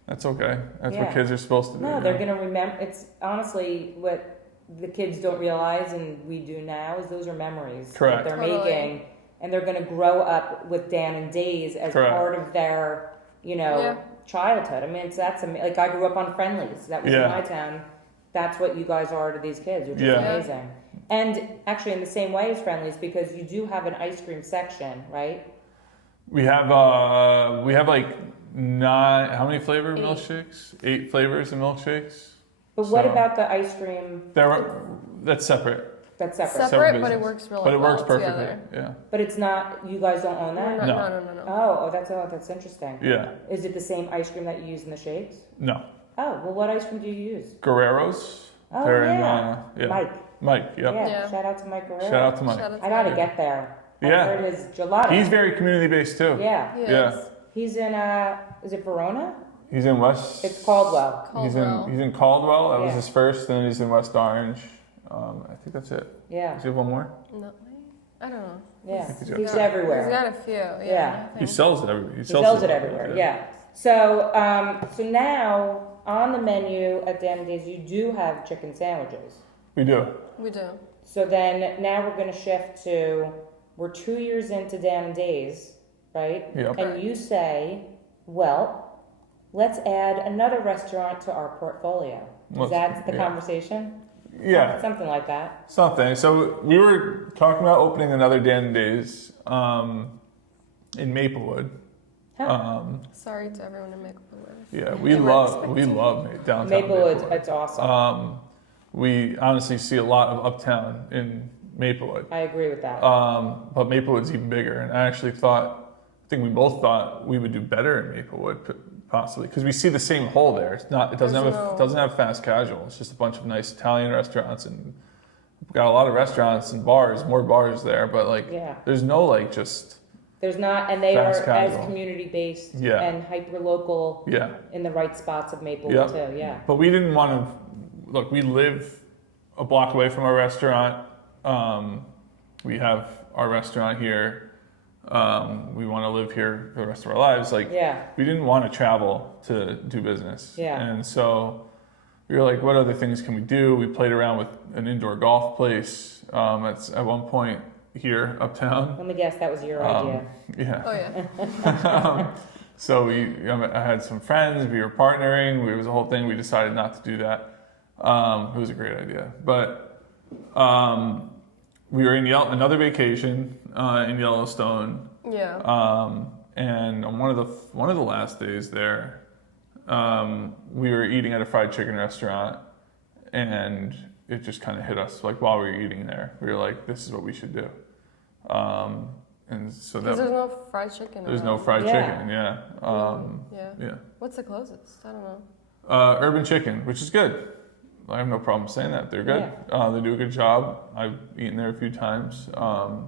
that's okay. That's Yeah. what kids are supposed to do. No, you they're know? gonna remember. It's honestly what the kids don't realize, and we do now, is those are memories Correct. that they're Totally. making, and they're gonna grow up with Dan and Days as Correct. part of their, Yeah. childhood. I mean, like I grew up on Friendlies. That was in my town. That's what you guys are to these kids, which is amazing. And actually, in the same way as Friendlies, because you do have an ice cream section, right? We have like 9. How many flavor milkshakes? 8 flavors of milkshakes. But what about the ice cream? That's separate. That's separate. Separate, but it works really well. But it works perfectly. Together. Yeah. But it's not. You guys don't own that. No. Oh, that's interesting. Yeah. Is it the same ice cream that you use in the shakes? No. Oh, well, what ice cream do you use? Guerrero's. Oh, They're Mike. Mike, yep. Yeah. Shout out to Mike Guerrero. Shout out to Mike. I gotta get there. I Yeah. heard his gelato. He's very community based too. Yeah. Yeah. He's in is it Verona? He's in West. It's Caldwell. He's in Caldwell. That was Yeah. his first. Then he's in West Orange. I think that's it. Yeah. Does he have one more? No, I don't know. Yeah. He's He's everywhere. He's got a few. Yeah. Yeah. I He think. sells it everywhere. He sells it everywhere. Yeah. So now on the menu at Dan and Dave's, you do have chicken sandwiches. We do. We do. So then now we're going to shift to, we're 2 years into Dan and Days, right? Yep. And you say, well, let's add another restaurant to our portfolio. Is that the conversation? Yeah. Something like that. Something. So we were talking about opening another Dan and Days in Maplewood. Huh. Sorry to everyone in Maplewood. Yeah, we love downtown Maplewood, it's awesome. We honestly see a lot of uptown in Maplewood. I agree with that. But Maplewood's even bigger, and I think we both thought we would do better in Maplewood, possibly, because we see the same hole there. It doesn't have fast casual. It's just a bunch of nice Italian restaurants, and we've got a lot of restaurants and bars, more bars there. But there's no There's not, and they are fast casual. as community based Yeah. and hyper local. Yeah. In the right spots of Maplewood too. Yeah. But we didn't want to. Look, we live a block away from our restaurant. We have our restaurant here. We want to live here for the rest of our lives. We didn't want to travel to do business. Yeah. And so we were like, what other things can we do? We played around with an indoor golf place. It's at one point here uptown. Let me guess, that was your idea. Yeah. Oh yeah. So I had some friends. We were partnering. It was a whole thing. We decided not to do that. It was a great idea, but we were in another vacation in Yellowstone. Yeah. And on one of the last days there, we were eating at a fried chicken restaurant, and it just kind of hit us while we were eating there. We were like, "This is what we should do." And so Because there's no fried chicken. There's around. no fried chicken. Yeah. Yeah. What's the closest? I don't know. Urban Chicken, which is good. I have no problem saying that. They're good. Yeah. They do a good job. I've eaten there a few times.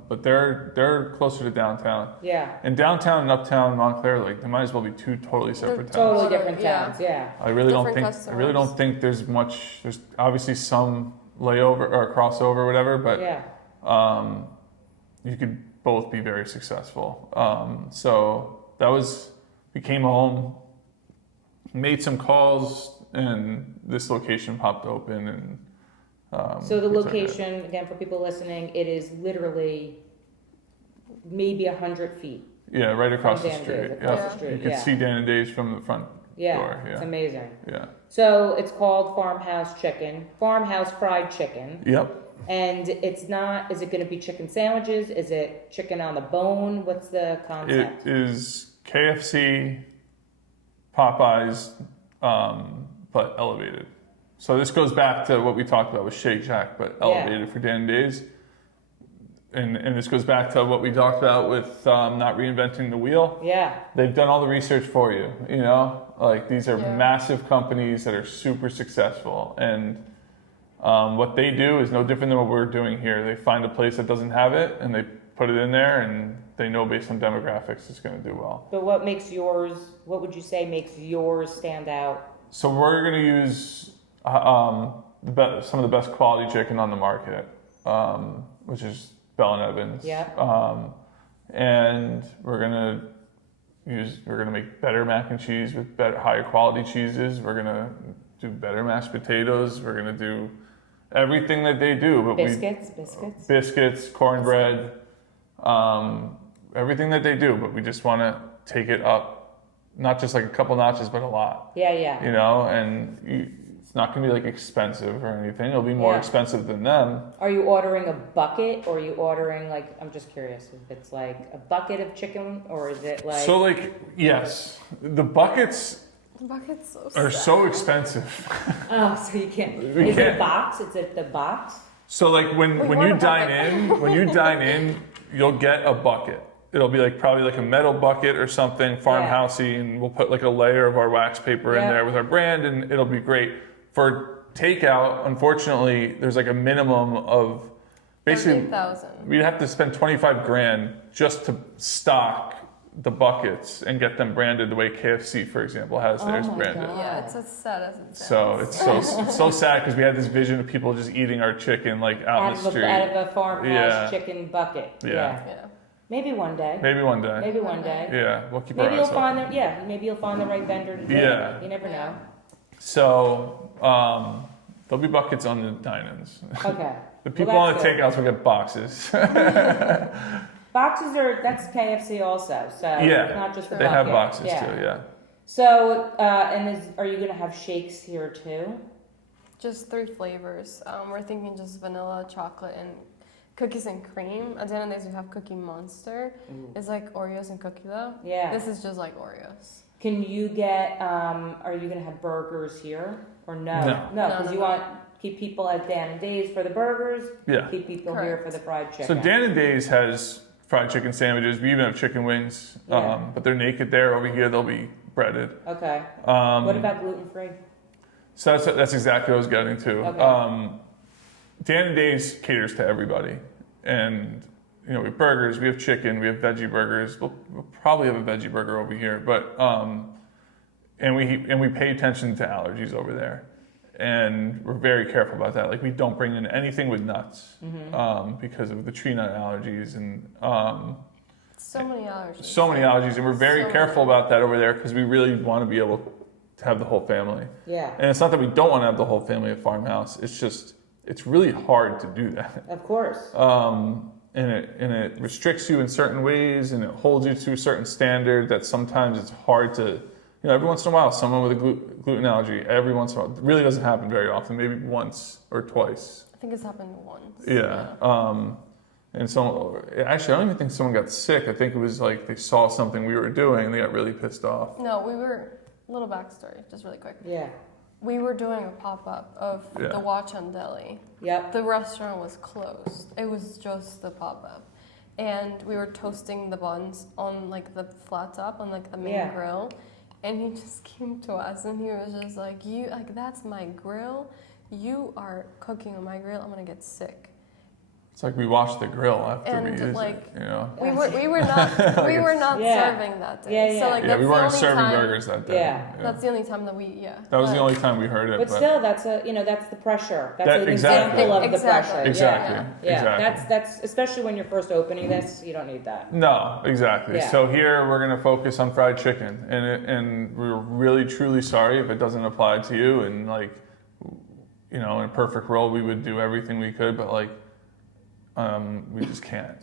But they're closer to downtown. Yeah. And downtown and uptown Montclair, they might as well be two totally separate towns. Totally different towns. Yeah. I really Different don't think there's much. There's obviously some layover or crossover or whatever, but you could both be very successful. So we came home, made some calls, and this location popped open. And so the location, again, for people listening, it is literally maybe 100 feet. Yeah, right across the Dan street. Dave's, across the street. You can see Dan and Dave's from the front door. Yeah, It's amazing. Yeah. So it's called Farmhouse Chicken, Farmhouse Fried Chicken. Yep. And it's not, is it going to be chicken sandwiches? Is it chicken on the bone? What's the concept? It is KFC, Popeyes, but elevated. So this goes back to what we talked about with Shake Shack, but elevated for Dan and Dave's. And this goes back to what we talked about with not reinventing the wheel. Yeah. They've done all the research for you, these are massive companies that are super successful. And what they do is no different than what we're doing here. They find a place that doesn't have it and they put it in there, and they know based on demographics it's going to do well. But what would you say makes yours stand out? So we're going to use some of the best quality chicken on the market, which is Bell and Evans. Yeah. And we're gonna make better mac and cheese with higher quality cheeses. We're gonna do better mashed potatoes. We're gonna do everything that they do. But biscuits, cornbread, everything that they do. But we just want to take it up not just like a couple notches, but a lot. Yeah, yeah. You know, and it's not going to be like expensive or anything. It'll be more Yeah. expensive than them. Are you ordering a bucket, or are you ordering like? I'm just curious if it's like a bucket of chicken, or is it like? So like, yes, the buckets The bucket's so are sad. so expensive. Oh, so you can't. We Is it a can't. box? Is it the box? So like when Wait, you what dine bucket? when you dine in, you'll get a bucket. It'll be like probably like a metal bucket or something, farmhousey, and we'll put like a layer of our wax paper in Yeah. there with our brand, and it'll be great. For takeout, unfortunately, there's like a minimum of basically 13,000. we'd have to spend 25 grand just to stock the buckets and get them branded the way KFC, for example, has Oh theirs my branded. God. Yeah, it's as sad as it So sounds. it's so sad because we had this vision of people just eating our chicken like out in the street. Out of a farmhouse Yeah. chicken bucket. Yeah. Yeah. Maybe one day. Maybe one day. Maybe one day. Yeah, we'll keep Maybe our you'll eyes find open. the maybe you'll find the right vendor to do Yeah. it. You never know. So there'll be buckets on the dine-ins. Okay. The people Well, on the that's good. takeouts will get boxes. Boxes that's KFC also. So Yeah. it's not just the They bucket. have boxes too, yeah. So are you gonna have shakes here too? Just 3 flavors. We're thinking just vanilla, chocolate, and cookies and cream. At the end of the day, we have Cookie Monster. It's like Oreos and cookie dough. Yeah. This is just like Oreos. Can you get? Are you gonna have burgers here or no? No. No, No, because no, you no. want keep people at Dan and Dave's for the burgers. Yeah. Keep people here Correct. for the fried chicken. So Dan and Dave's has fried chicken sandwiches. We even have chicken wings, Yeah. but they're naked there. Over here, they'll be breaded. Okay. Um, What about gluten free? So that's exactly what I was getting to. Okay. Dan and Dave's caters to everybody, and we have burgers, we have chicken, we have veggie burgers. We'll probably have a veggie burger over here, but and we pay attention to allergies over there, and we're very careful about that. Like we don't bring in anything with nuts because of the tree nut allergies and. So many allergies. So many allergies, and we're very So careful many. about that over there because we really want to be able to have the whole family. Yeah. And it's not that we don't want to have the whole family at Farmhouse. It's just it's really hard to do that. Of course. And it restricts you in certain ways, and it holds you to a certain standard that sometimes it's hard to. Every once in a while, someone with a gluten allergy. Every once in a while, it really doesn't happen very often. Maybe once or twice. I think it's happened once. Yeah. And so, actually, I don't even think someone got sick. I think it was like they saw something we were doing and they got really pissed off. No, we were. Little backstory, just really quick. Yeah. We were doing a pop-up of Yeah. the Watch on Deli. Yep. The restaurant was closed. It was just the pop-up. And we were toasting the buns on like the flat top on like the main Yeah. grill. And he just came to us and he was just like, that's my grill. You are cooking on my grill. I'm gonna get sick. It's like we washed the grill after we And, used like, it. We were not Yeah. serving that day. Yeah, yeah. So like Yeah, that's we the weren't only serving time, burgers that day. Yeah. That's the only time that That was the but- only time we heard it. But still, that's that's the pressure. That's That- an exactly. example of the Exactly. pressure. Exactly. Yeah. Exactly. That's especially when you're first opening this. You don't need that. No, exactly. Yeah. So here we're going to focus on fried chicken, and we're really truly sorry if it doesn't apply to you. And in a perfect world, we would do everything we could, but we just can't.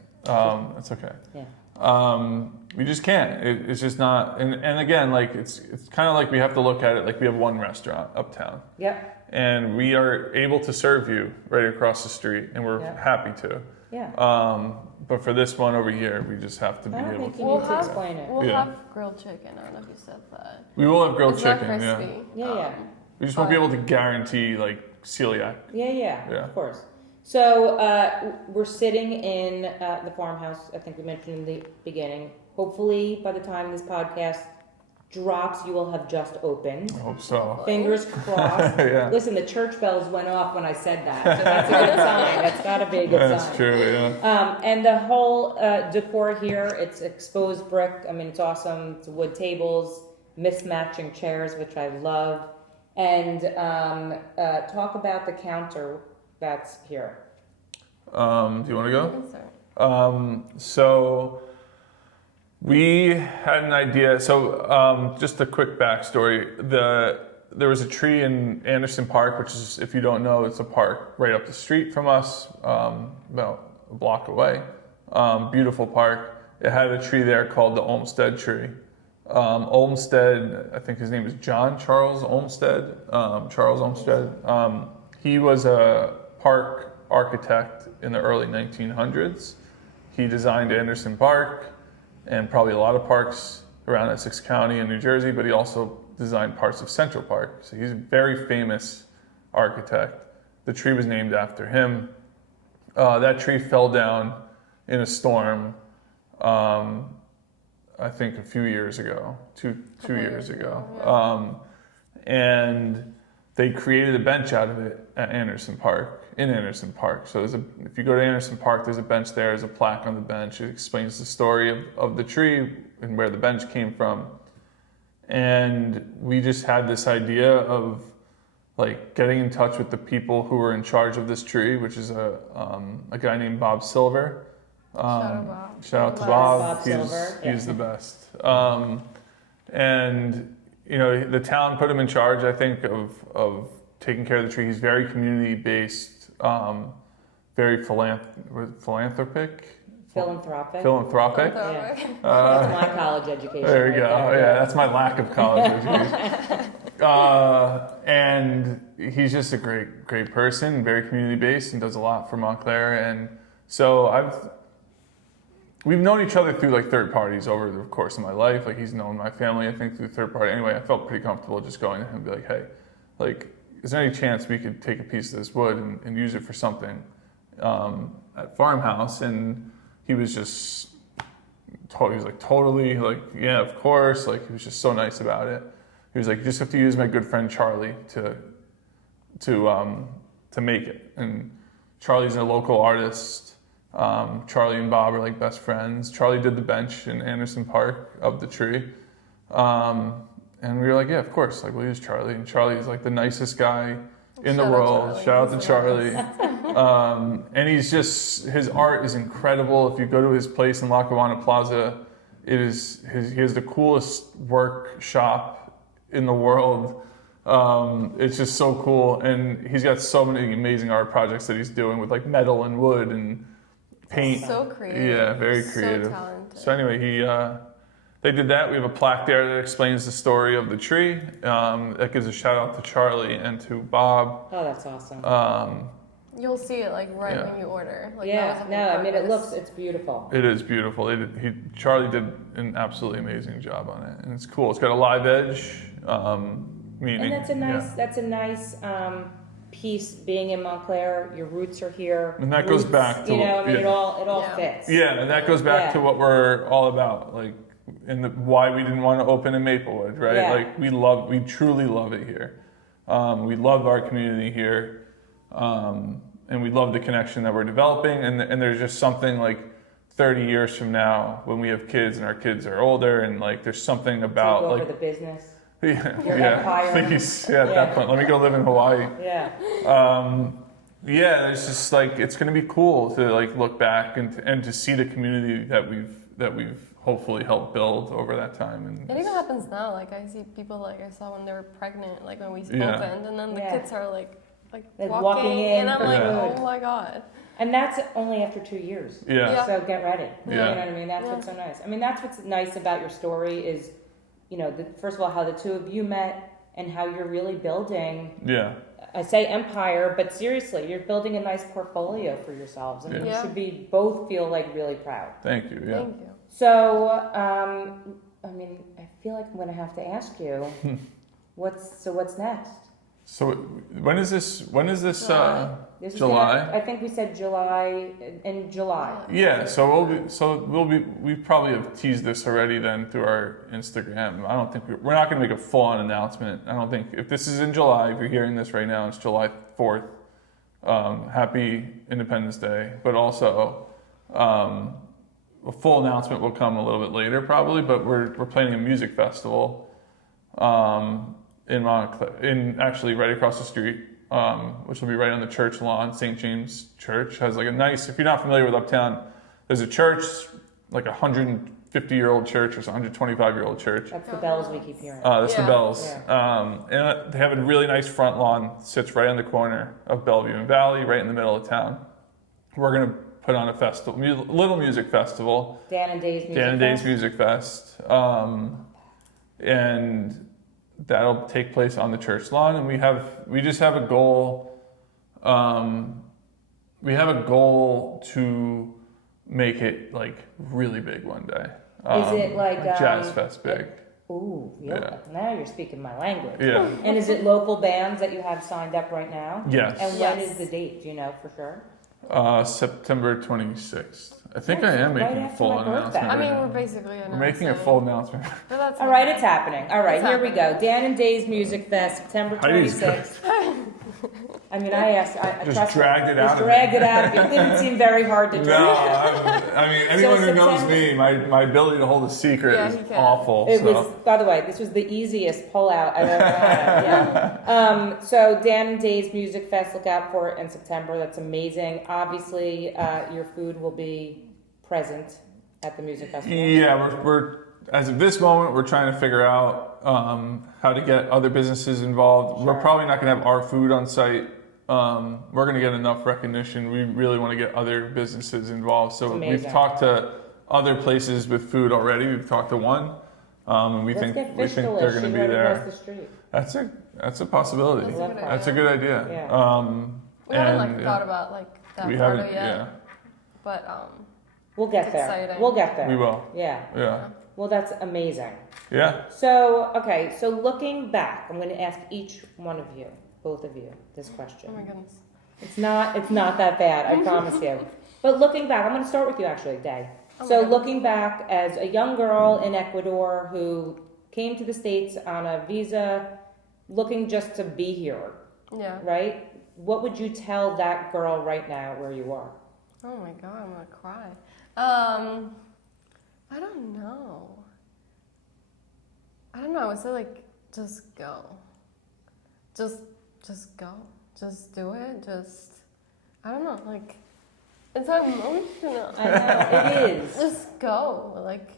It's okay. Yeah. We just can't. It's just not. And again, it's kind of like we have to look at it like we have one restaurant uptown, Yep. and we are able to serve you right across the street, and we're Yeah. happy to. Yeah. But for this one over here, we just have to be I don't able think to. you We'll need to have- explain it. We'll Yeah. have grilled chicken. I don't know if you said that. We will have grilled It's chicken. not Yeah. crispy. Yeah. We just won't be able to guarantee celiac. Yeah. Yeah. Of course. So we're sitting in the farmhouse. I think we mentioned in the beginning. Hopefully, by the time this podcast drops, you will have just opened. I hope so. Fingers crossed. Yeah. Listen, the church bells went off when I said that, so that's a good sign. That's got to be a good That's sign. true. Yeah. And the whole decor here, it's exposed brick. I mean, it's awesome. It's wood tables, mismatching chairs, which I love. And talk about the counter that's here. Do you want to go? Yes, sir. So we had an idea. So just a quick backstory. There was a tree in Anderson Park, which is, if you don't know, it's a park right up the street from us, about a block away. Beautiful park. It had a tree there called the Olmsted tree. Olmsted, I think his name is John Charles Olmsted. Charles Olmsted. He was a park architect in the early 1900s. He designed Anderson Park and probably a lot of parks around Essex County in New Jersey, but he also designed parts of Central Park. So he's a very famous architect. The tree was named after him. That tree fell down in a storm, I think a few years ago, two years ago. And they created a bench out of it at Anderson Park, in Anderson Park. So if you go to Anderson Park, there's a bench there, there's a plaque on the bench. It explains the story of the tree and where the bench came from. And we just had this idea of like getting in touch with the people who were in charge of this tree, which is a guy named Bob Silver. Shout out to Bob. He's the best. And you know, the town put him in charge, I think, of taking care of the tree. He's very community-based, very philanthropic. Philanthropic. Yeah. That's my college education. There you right go. there. Yeah, that's my lack of college education. And he's just a great person, very community-based, and does a lot for Montclair. And so we've known each other through like third parties over the course of my life. Like he's known my family, I think, through third party. Anyway, I felt pretty comfortable just going to him and be like, hey, like, is there any chance we could take a piece of this wood and use it for something at Farmhouse? And he was just, he was like totally like, yeah, of course. Like he was just so nice about it. He was like, you just have to use my good friend Charlie to make it. And Charlie's a local artist. Charlie and Bob are like best friends. Charlie did the bench in Anderson Park of the tree. And we were like, yeah, of course, like we'll use Charlie. And Charlie's like the nicest guy in the world. Shout out to Charlie. And he's just, his art is incredible. If you go to his place in Lackawanna Plaza, he has the coolest workshop in the world. It's just so cool. And he's got so many amazing art projects that he's doing with like metal and wood and paint. So creative. Yeah, very creative. So talented. So anyway, they did that. We have a plaque there that explains the story of the tree. That gives a shout out to Charlie and to Bob. Oh, that's awesome. You'll see it like right when you order. Like, yeah, no, I mean it's beautiful. It is beautiful. Charlie did an absolutely amazing job on it, and it's cool. It's got a live edge meaning. And that's a nice piece. Being in Montclair, your roots are here. And that goes back to it all fits. Yeah, and that goes back to what we're all about, like, why we didn't want to open in Maplewood, right? Yeah. Like we truly love it here. We love our community here. And we love the connection that we're developing, and there's just something like 30 years from now when we have kids and our kids are older, and like there's something about Take over like the business. Yeah, please, at that point, let me go live in Hawaii. Yeah. It's just like it's gonna be cool to like look back and to see the community that we've hopefully helped build over that time. And it even happens now. Like I see people like I saw when they were pregnant, like when we opened, and then the kids are like walking in, and I'm like, oh my god. And that's only after 2 years. Yeah. So get ready. Yeah. You know what I mean? That's what's so nice. I mean, that's what's nice about your story is, you know, first of all, how the two of you met and how you're really building. Yeah. I say empire, but seriously, you're building a nice portfolio for yourselves, and you should be both feel like really proud. Thank you. Yeah. Thank you. So, I mean, I feel like I'm going to have to ask you, what's next? So when is this? This is July. I think we said July. In July. Yeah. We probably have teased this already then through our Instagram. I don't think we're not going to make a full-on announcement. I don't think if this is in July. If you're hearing this right now, it's July 4th. Happy Independence Day. But also, a full announcement will come a little bit later probably. But we're planning a music festival. In Montclair, actually right across the street, which will be right on the church lawn. St. James Church has like a nice, if you're not familiar with Uptown, there's a church, like a 150-year-old church or 125-year-old church. That's the bells we keep hearing. That's the bells. Yeah. And they have a really nice front lawn, sits right on the corner of Bellevue and Valley, right in the middle of town. We're going to put on a festival, little music festival. Dan and Dave's Music Dan and Dave's Fest. Music Fest. and that'll take place on the church lawn. And we just have a goal. We have a goal to make it like really big one day. Is it like Jazz Fest big? Ooh, Yeah. now you're speaking my language. Yeah. And is it local bands that you have signed up right now? Yes. And when Yes. is the date? Do you know for sure? September 26th. I think That's I am right making a after full my birthday. announcement. I mean, right we're now. basically We're making a full announcement. But that's All right, okay. it's happening. All right, It's here we go. Dan and Dave's Music Fest, September Heidi's good. 26th. I mean, I asked. I Just trust dragged it out Just of dragged me. it out of you. It didn't seem very hard to No, drag. I mean, anyone who knows September- me, my ability to hold a secret Yeah, is he can. awful. It so. was, by the way, this was the easiest pullout I've ever had. Yeah. So Dan and Dave's Music Fest, look out for it in September. That's amazing. Obviously, your food will be present at the music festival. Yeah, we're as of this moment, we're trying to figure out how to get other businesses involved. Sure. We're probably not going to have our food on site. We're going to get enough recognition. We really want to get other businesses involved. So It's we've amazing. talked to other places with food already. We've talked to one, and we Let's think get we Fish think Delish. they're going to She's be right there. across the street. That's a possibility. That's a good That's a idea. good idea. Yeah. We haven't like and, thought about like that we part haven't. of it yet. Yeah, But We'll get It's there. exciting. We'll get there. we will. Yeah. Yeah, Well, that's amazing. yeah. So, okay, so looking back, I'm going to ask each one of you, both of you, this question. oh my goodness. It's not that bad, I promise you. But looking back, I'm going to start with you actually, Day. Oh my So God. looking back as a young girl in Ecuador who came to the States on a visa, looking just to be here, Yeah. right? What would you tell that girl right now where you are? Oh my god, I'm gonna cry. I don't know. I would say like just go. Just go. Just do it. I don't know, like it's emotional. I know, it is. Just go. Like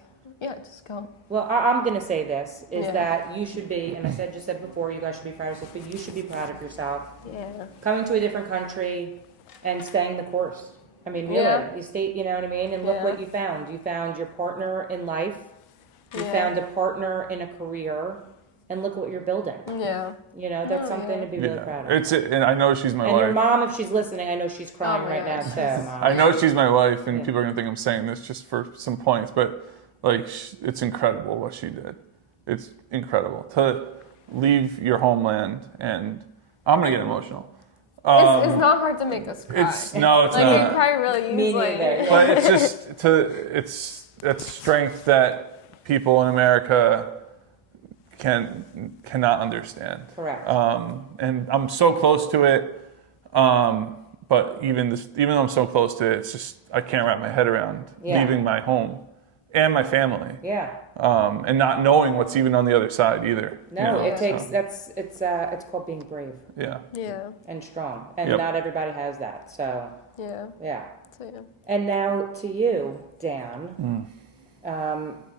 yeah, just go. Well, I'm going to say this, is Yeah. that you should be, and I just said before, you guys should be proud of yourself, but you should be proud of yourself. Yeah. Coming to a different country and staying the course. I mean, really, Yeah. you stayed, you know what I mean? And look Yeah. what you found. You found your partner in life. You Yeah. found a partner in a career. And look what you're building. Yeah. You know, that's Oh, something yeah. to be really proud of. And I know she's my And wife. your mom, if she's listening, I know she's crying Oh, right now yeah. too, Mom. I know she's my wife, and Yeah. people are gonna think I'm saying this just for some points, but like, it's incredible what she did. It's incredible to leave your homeland, and I'm gonna get emotional. It's not hard to make us cry. It's like not. we cry really Me easily. neither. But it's just it's strength that people in America cannot understand. Correct. And I'm so close to it. But even though I'm so close to it, it's just I can't wrap my head around Yeah. leaving my home and my family, Yeah. and not knowing what's even on the other side either. No, you know, it takes, so, it's called being brave yeah. Yeah. and strong. And Yep. not everybody has that. So, Yeah. yeah. So yeah. And now to you, Dan.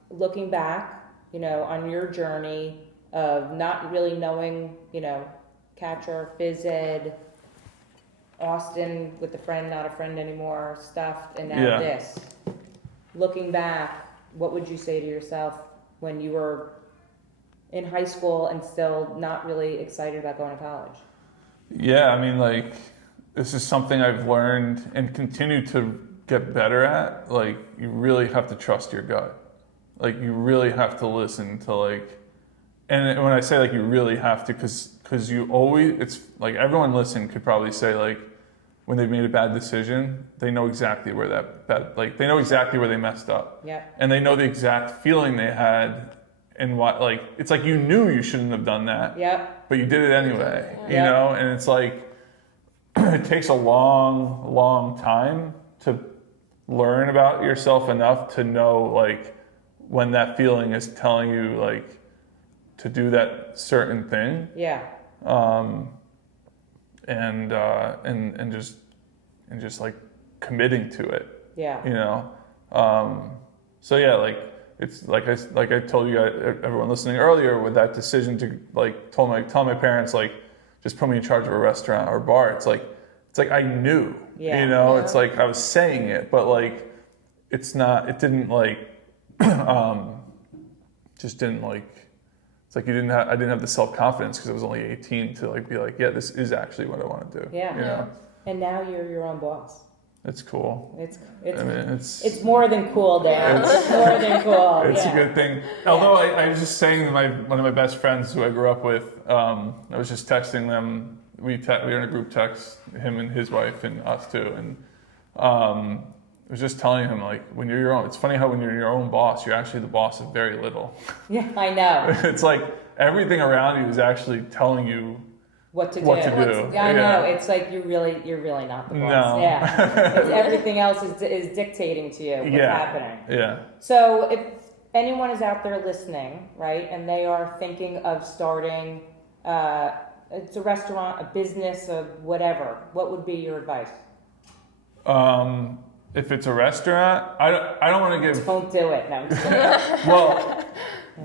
Looking back, you know, on your journey of not really knowing, you know, catcher, phys ed, Austin with a friend, not a friend anymore, stuff, and now Yeah. this. Looking back, what would you say to yourself when you were in high school and still not really excited about going to college? Yeah, I mean, like, this is something I've learned and continue to get better at. Like, you really have to trust your gut. Like, you really have to listen to, like, and when I say, like, you really have to, because you always, it's like everyone listening could probably say, like, when they've made a bad decision, they know exactly where they know exactly where they messed up. Yeah. And they know the exact feeling they had and what, like, it's like you knew you shouldn't have done that. Yep. But you did it anyway, you Yeah. know? And it's like, it takes a long, long time to learn about yourself enough to know, like, when that feeling is telling you, like, to do that certain thing. Yeah. And just like committing to it, Yeah. you know? So yeah, like, it's like I told you, everyone listening earlier, with that decision to like tell my parents, like, just put me in charge of a restaurant or bar. It's like I knew, Yeah. you know, Yeah. it's like I was saying it, but like, it didn't like, just didn't like it's like I didn't have the self-confidence because I was only 18 to like be like, yeah, this is actually what I want to do. Yeah. You know? And now you're your own boss. It's cool. It's I mean, it's more than cool, Dan. It's more than cool. It's yeah. a good thing. Although I was just saying to one of my best friends who I grew up with, I was just texting them. We were in a group text, him and his wife and us too, and I was just telling him like when you're your own. It's funny how when you're your own boss, you're actually the boss of very little. Yeah, I know. It's like everything around you is actually telling you What to do. Yeah, I know. It's like you're really not the boss. No. Yeah. It's everything else is dictating to you what's happening. Yeah. So if anyone is out there listening, right, and they are thinking of starting it's a restaurant, a business, a whatever, what would be your advice? If it's a restaurant, I don't want to give. Don't do it. No. I'm just kidding.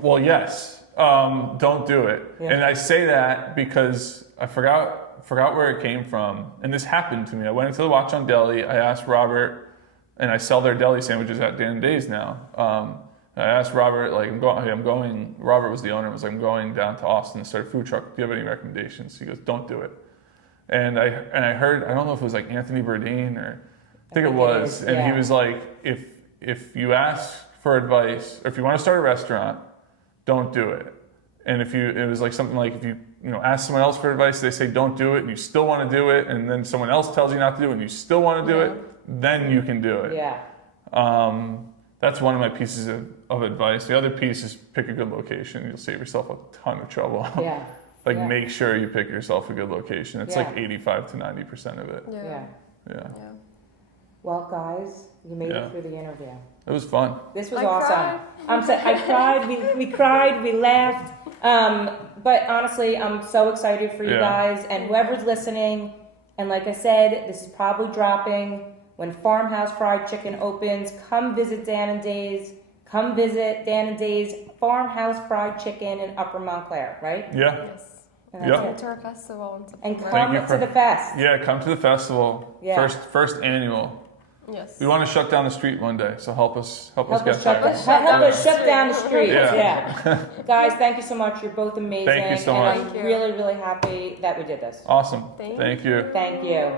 Well, yes. Don't do it. Yeah. And I say that because I forgot where it came from. And this happened to me. I went into the Watch on Deli. I asked Robert, and I sell their deli sandwiches at Dan Days now. I asked Robert, like, I'm going. Robert was the owner. I was like, I'm going down to Austin to start a food truck. Do you have any recommendations? He goes, don't do it. And I heard, I don't know if it was like Anthony Bourdain or I think it was. And he was like, if you ask for advice, or if you want to start a restaurant, don't do it. And it was like something like if you ask someone else for advice, they say don't do it, and you still want to do it, and then someone else tells you not to do it, and you still want to do it, then you can do it. Yeah. That's one of my pieces of advice. The other piece is pick a good location. You'll save yourself a ton of trouble. Yeah. Make sure you pick yourself a good location. It's like 85 to 90% of it. Yeah. Well, guys, you made it through the interview. It was fun. This was I awesome. cried. I cried. We cried. We laughed. But honestly, I'm so excited for you guys and whoever's listening. And like I said, this is probably dropping when Farmhouse Fried Chicken opens. Come visit Dan and Days. Come visit Dan and Days Farmhouse Fried Chicken in Upper Montclair, right? Yeah. Yes. And that's Yeah. it. To our festival. And Thank come you to for- the fest. Yeah, come to the festival. Yeah. First annual. Yes. We want to shut down the street one day, so help us get Help there. us shut down the streets. Yeah. Yeah. Guys, thank you so much. You're both amazing. Thank you so and much. I'm Thank you. really, really happy that we did this. Awesome. Thank Thank you. Thank you.